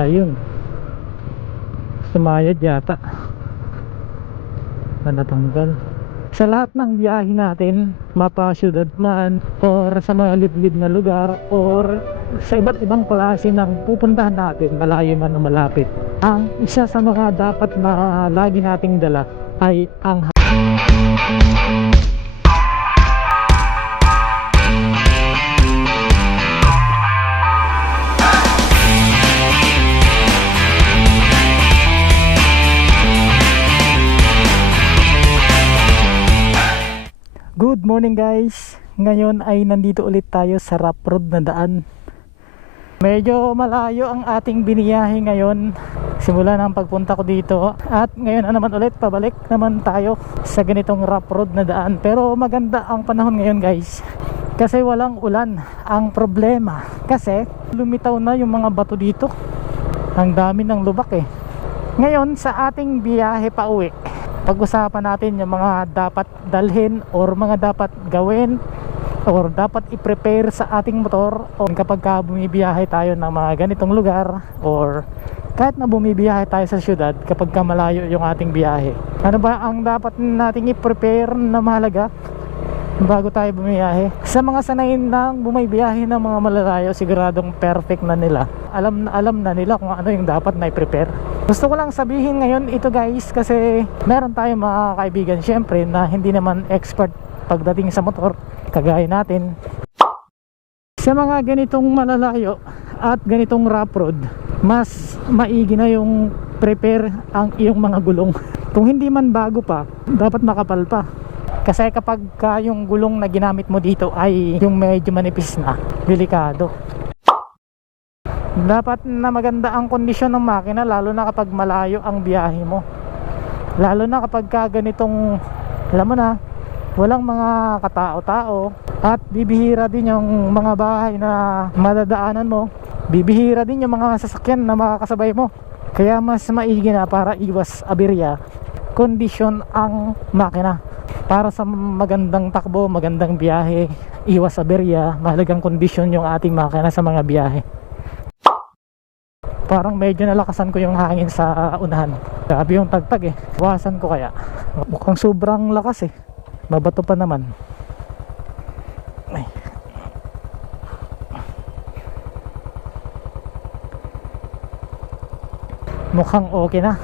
Ayun, sumayad yata na natanggal. Sa lahat ng biyahe natin, mapa syudad man or sa mga liblib na lugar or sa iba't ibang klase ng pupuntahan natin, malayo man o malapit, ang isa sa mga dapat na lagi nating dala ay ang Good morning guys. Ngayon ay nandito ulit tayo sa rough road na daan. Medyo malayo ang ating biniyahe ngayon simula ng pagpunta ko dito. At ngayon na naman ulit, pabalik naman tayo sa ganitong rough road na daan. Pero maganda ang panahon ngayon guys, kasi walang ulan. Ang problema kasi lumitaw na yung mga bato dito. Ang dami ng lubak eh. Ngayon sa ating biyahe pa uwi, pag-usapan natin yung mga dapat dalhin or mga dapat gawin or dapat i-prepare sa ating motor o kapag bumibiyahe tayo ng mga ganitong lugar or kahit na bumibiyahe tayo sa syudad kapag malayo yung ating biyahe. Ano ba ang dapat nating i-prepare na mahalaga bago tayo bumiyahe? Sa mga sanay ng bumibiyahe ng mga malalayo, siguradong perfect na nila. Alam na nila kung ano yung dapat na i-prepare. Gusto ko lang sabihin ngayon ito guys, kasi meron tayong mga kaibigan syempre na hindi naman expert pagdating sa motor kagaya natin. Sa mga ganitong malalayo at ganitong rough road, mas maigi na yung prepare ang iyong mga gulong. Kung hindi man bago pa, dapat makapal pa. Kasi kapag yung gulong na ginamit mo dito ay yung medyo manipis na, delikado. Dapat na maganda ang kondisyon ng makina, lalo na kapag malayo ang biyahe mo. Lalo na kapag ganitong, alam mo na, walang mga katao-tao at bibihira din yung mga bahay na madadaanan mo. Bibihira din yung mga sasakyan na makakasabay mo. Kaya mas maigi na para iwas aberya, kondisyon ang makina. Para sa magandang takbo, magandang biyahe, iwas aberya, mahalagang kondisyon yung ating makina sa mga biyahe. Parang medyo nalakasan ko yung hangin sa unahan. Grabe yung tagtag eh. Iwasan ko kaya. Mukhang sobrang lakas eh. Babato pa naman. Ay. Mukhang okay na.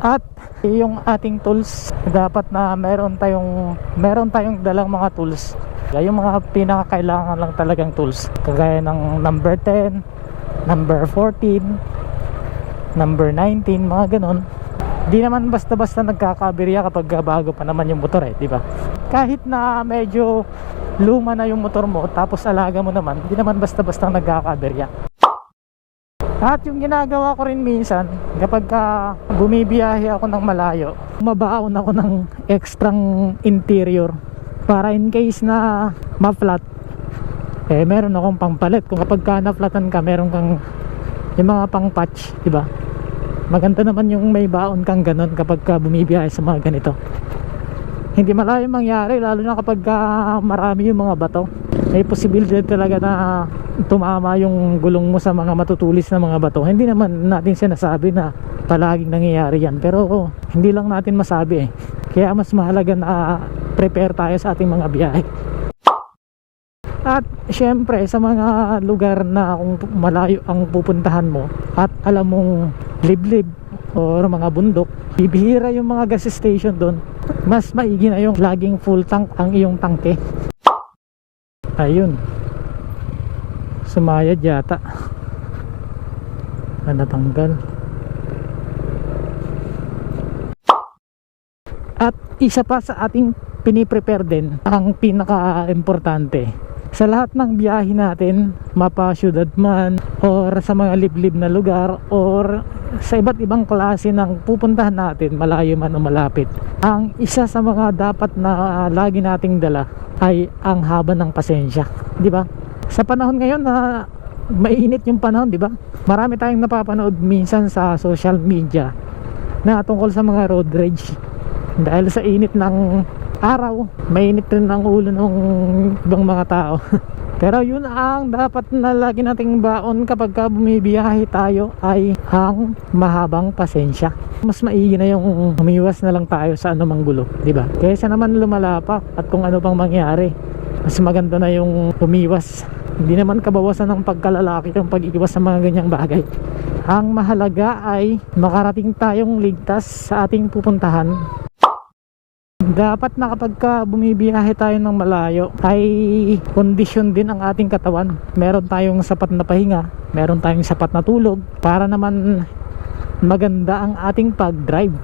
At yung ating tools, dapat na meron tayong dalang mga tools. Yung mga pinakakailangan lang talagang tools, kagaya ng number 10, number 14, number 19, mga ganon. Di naman basta-basta nagkakaberya kapag bago pa naman yung motor eh, di ba? Kahit na medyo luma na yung motor mo tapos alaga mo naman, di naman basta-basta nagkakaberya. At yung ginagawa ko rin minsan, kapag bumibiyahe ako ng malayo, mabaon ako ng extrang interior para in case na ma-flat, eh meron akong pangpalit. Kung kapag na-flatan ka, meron kang yung mga pang patch, di ba? Maganda naman yung may baon kang ganon kapag bumibiyahe sa mga ganito. Hindi malayo mangyari, lalo na kapag marami yung mga bato. May posibilidad talaga na tumama yung gulong mo sa mga matutulis na mga bato. Hindi naman natin sinasabi na palaging nangyayari yan, pero hindi lang natin masabi eh. Kaya mas mahalaga na prepare tayo sa ating mga biyahe. At syempre sa mga lugar na kung malayo ang pupuntahan mo at alam mong liblib o mga bundok, bibihira yung mga gas station doon, mas maigi na yung laging full tank ang iyong tangke. Ayun, sumayad yata na natanggal. At isa pa sa ating piniprepare din, ang pinaka-importante sa lahat ng biyahe natin, mapa syudad man or sa mga liblib na lugar or sa iba't ibang klase ng pupuntahan natin, malayo man o malapit, ang isa sa mga dapat na lagi nating dala ay ang haba ng pasensya, di ba? Sa panahon ngayon na mainit yung panahon, di ba? Marami tayong napapanood minsan sa social media na tungkol sa mga road rage. Dahil sa init ng araw, mainit rin ang ulo ng ibang mga tao. Pero yun ang dapat na lagi nating baon kapag ka bumibiyahe tayo, ay ang mahabang pasensya. Mas maigi na yung umiwas na lang tayo sa anumang gulo, di ba? Kaysa naman lumalapak at kung ano pang mangyari. Mas maganda na yung umiwas. Hindi naman kabawasan ng pagkalalaki yung pag-iwas sa mga ganyang bagay. Ang mahalaga ay makarating tayong ligtas sa ating pupuntahan. Dapat na kapag ka bumibiyahe tayo ng malayo ay kondisyon din ang ating katawan. Meron tayong sapat na pahinga, meron tayong sapat na tulog para naman maganda ang ating pag-drive.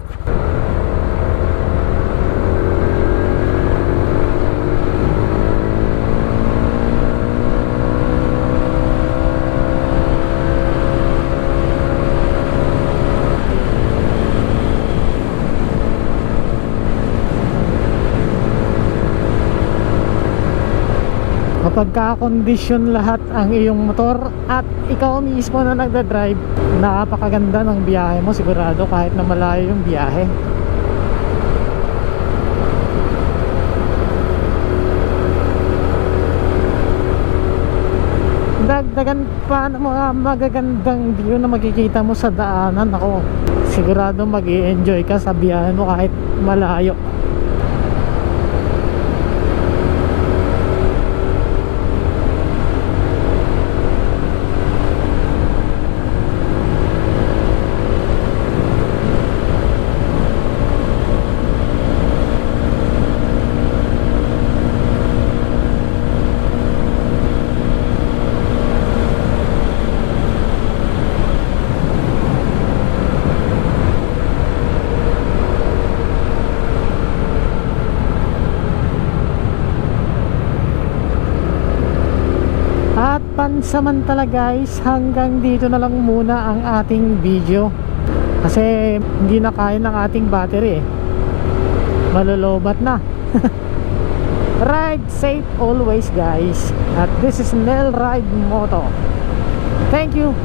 Kapag kakondisyon lahat ang iyong motor at ikaw mismo na nagdadrive, napakaganda ng biyahe mo sigurado kahit na malayo yung biyahe. Dagdagan pa ng mga magagandang view na makikita mo sa daanan. Ako, sigurado mag-i-enjoy ka sa biyahe mo kahit malayo. At pansamantala guys, hanggang dito na lang muna ang ating video. Kasi hindi na kaya ng ating battery eh. Malolobat na. Ride safe always guys. At this is Nel Ride Moto. Thank you.